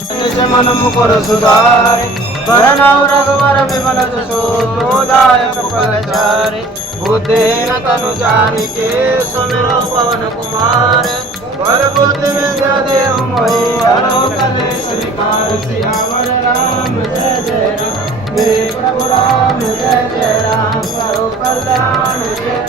निज मन मुकुर सुधारे वरनौ रघुवर विमल जसो दायक फलचारि बुद्धिहीन तनु जानिके सुमिरो पवन कुमार बल बुद्धि विद्या देहु मोहि हरौ कलेश विकार सियावर राम जय जय राम मेरे प्रभु राम जय जय राम करो कल्याण जय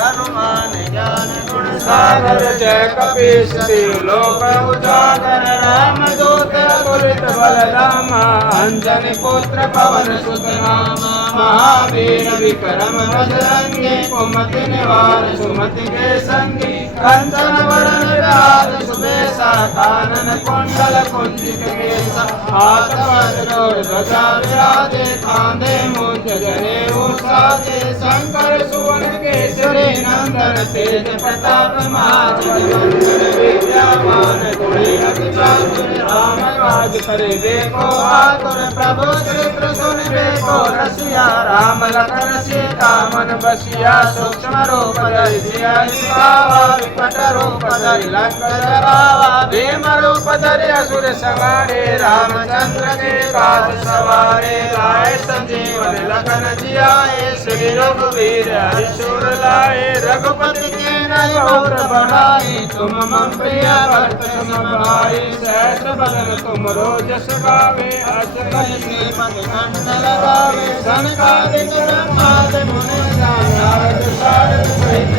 हनुमान ज्ञान गुण सागर जय कपीश तिहु लोक उजागर राम दूत अतुलित बलधाम अंजनी पुत्र पवन सुत नाम महावीर विक्रम बजरंगी कुमति निवार सुमति के संगी कंचन वरण विराज सुबेसा कानन कुंडल कुंजित केसा हाथ वज्र ध्वजा विराजे कांधे मूंज जनेऊ साजे शंकर सुवन केसरी नंदन तेज प्रताप महाजगवंदन विद्यावान गुणी अति चातुर राम काज करिबे को आतुर प्रभु चरित्र सुनिबे को रसिया राम लखन सीता मन बसिया सूक्ष्म रूप धरि सियाहि दिखावा विकट रूप धरि लंका जरावा भीम रूप धरि असुर संहारे रामचंद्र के काज सवारे लाए संजीवन लखन जियाए श्री रघुवीर हरिशूर लाए रघुपति के नय और बढ़ाई तुम मम प्रिय भक्त सम भाई सहस बदन तुम रोजस गावे अस कहि श्रीमति कंठ लगावे सनकादिक ब्रह्मादि मुनि नारद सारद सहित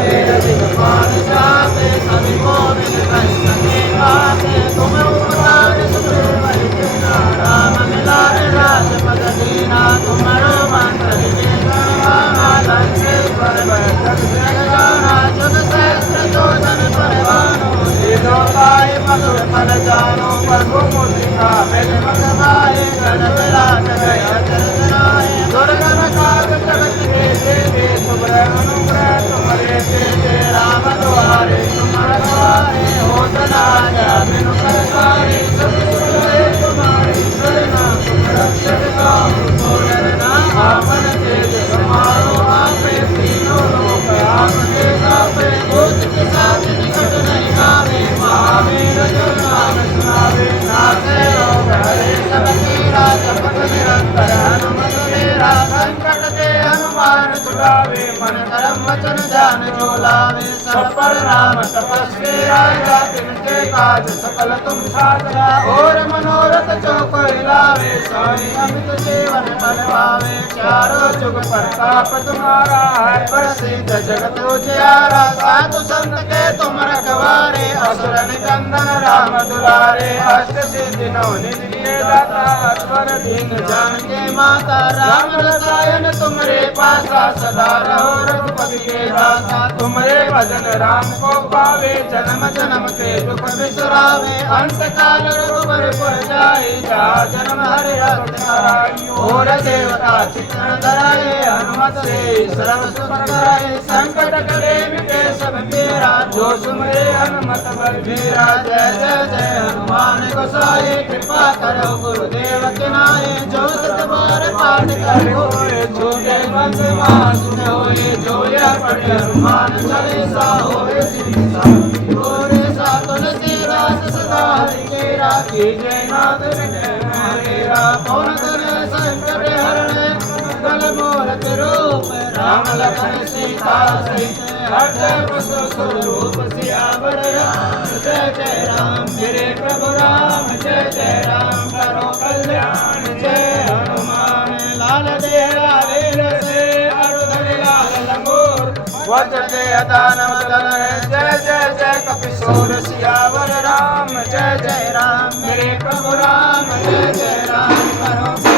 वेद दिगपाल जाते सभी को मिल कहि सके आते तुम उपकार सुग्रीव कीना राम मिलाए राजपद दीना तुम्हारो मंत्र विभीषण लंकेश्वर बैठक जगजाना जुग सहस्त्र योजन परवानो लोकाय मधुर फल जानो प्रभु मुद्रिका मेघ मगधाए गण विराट गय जनाए दुर्गम काज जगत के देवे सुब्रह्मण्य अनुग्रह तुम्हारे तेजे राम द्वारे तुम्हारे होत न बिनु करसारे सब सुरे तुम्हारी शरणा रक्षक काहू को डरना आपन तेज समारो आपे तीनों लोक आपके गावे भूत पिशाच निकट नहीं आवे महावीर जन नाम सुनावे नाथे रोग हरे सब पीरा जपत निरंतर हनुमत वीरा संकट ते हनुमान छुड़ावे मन कर्म वचन ध्यान जो लावे सब पर राम तपस्वी राजा तिनके काज सकल तुम साजा और मनोरथ जो कोई लावे सोई अमित जीवन फल पावे चारों जुग प्रताप तुम्हारा है प्रसिद्ध जगत उजियारा साधु संत के तुम रखवारे असुर निकंदन राम दुलारे अष्ट सिद्धि नौ निधि के दाता असवर दीन जानकी माता राम रसायन तुमरे पासा सदा रहो रघुपति के दासा तुमरे भजन राम को पावे जन्म जन्म के दुख बिसरावे अंत काल रघुबर पुर जाए जा जन्म हरे रघुत नारायण और देवता चित्रण धराए हनुमत से सर्व सुख कराए संकट कले मिटे सब पीरा जो सुमरे हनुमत बलबीरा जय जय जय हनुमान गोसाई कृपा करो गुरुदेव किनाए जो सत बार पाठ करो छोटे बंद सुने होए जो यह पढ़े हनुमान चालीसा होए श्री गोरे सा तुलसीदास सदा हरि के राखी जय नाथ मेरा पवन तनय संकट हरणे मंगल मूर्ति रूप राम लखन सीता सहित हृदय बसो स्वरूप सियावर राम जय जय राम मेरे प्रभु राम जय जय राम करो कल्याण जय हनुमान लाल देहरा लील से अरुधरि लाल लंगोर वज्र दानव दल जय जय जय कपिशोर सियावर राम जय जय राम मेरे प्रभु राम जय जय राम करो